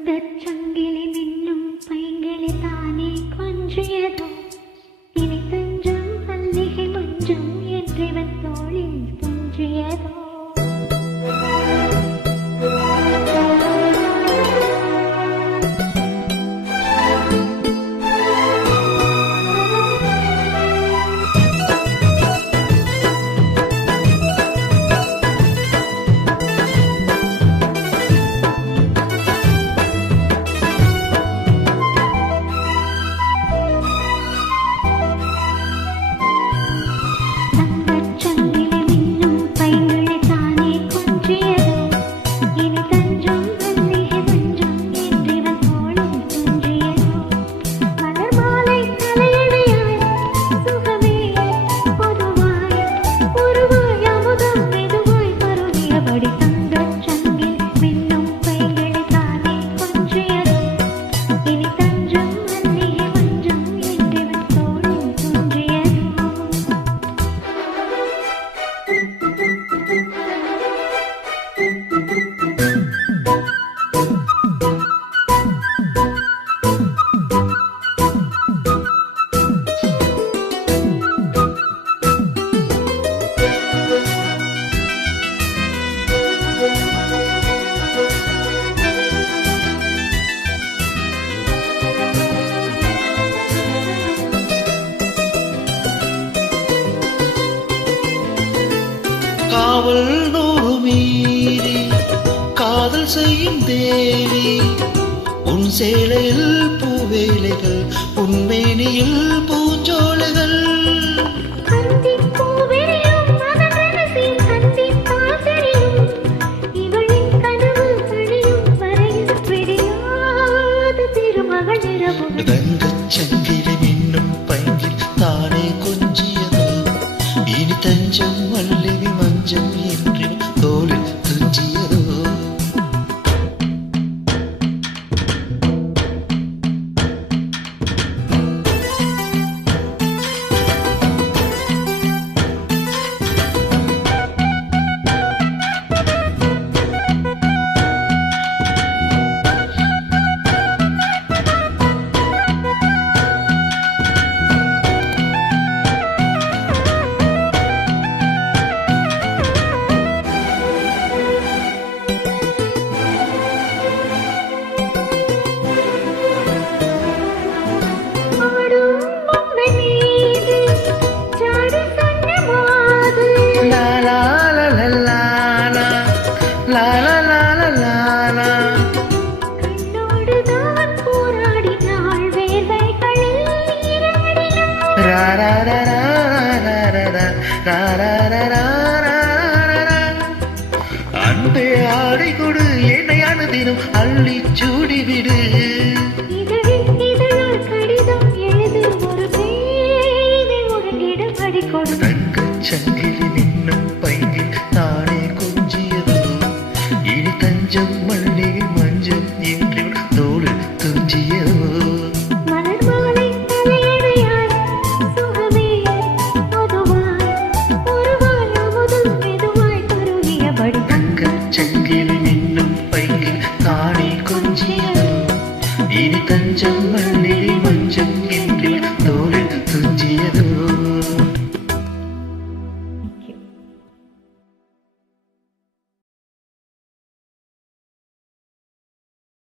தங்கச் சங்கிலி மின்னும் பைங்கிளி தானே கொஞ்சியதோ இனி தஞ்சம் மல்லிகை மஞ்சம் என்றிவன் தோளில் துஞ்சியதோ காவல் நூறு மீறி காதல் செய்யும் தேவி உன் சேலையில் பூவேலைகள் உன் மேனியில் பூஞ்சோலைகள் தங்கச் சங்கிலி மின்னும் பைங்கில் தானே கொஞ்சியதோ இனி தஞ்சம் மல்லிகை மஞ்சம் என்று தோளில் துஞ்சியதோ அன்பே ஆடை கொடு என்னை அனுதினம் அள்ளி சூடிவிடு தங்கச் சங்கிலி மின்னும்